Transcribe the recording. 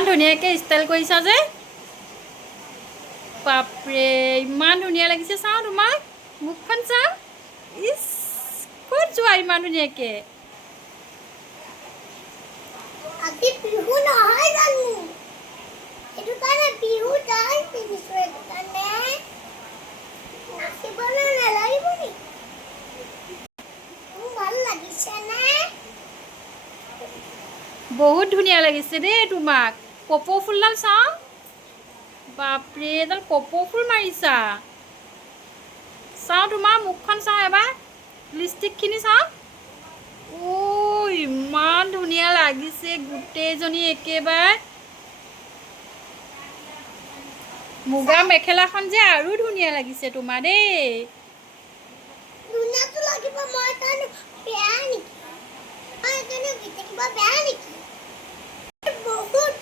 ইমান ধুনীয়াকৈ ষ্টাইল কৰিছা যে বাপৰে ইমান ধুনীয়া লাগিছে চাওঁ তোমাক মুখখন চাওঁ ইছ ক'ত যোৱা ইমান ধুনীয়াকৈ আজি বিহু নহয় জানো এইটো কাৰণে বিহু তাই পিন্ধিছো এইটো কাৰণে নাচিবলৈ নালাগিব নি ভাল লাগিছে নে বহুত ধুনীয়া লাগিছে দেই তোমাক কপৌ ফুলডাল চাওঁ বাপৰে এডাল কপৌ ফুল মাৰিছা চাওঁ তোমাৰ মুখখন চাওঁ এবাৰ লিপষ্টিকখিনি চাওঁ ইমান ধুনীয়া লাগিছে গোটেইজনী একেবাৰে মুগা মেখেলাখন যে আৰু ধুনীয়া লাগিছে তোমাৰ দেই ধুনীয়াটো লাগিব মই কাৰণে বেয়া নেকি মই কাৰণে কিবা বেয়া নেকি বহুত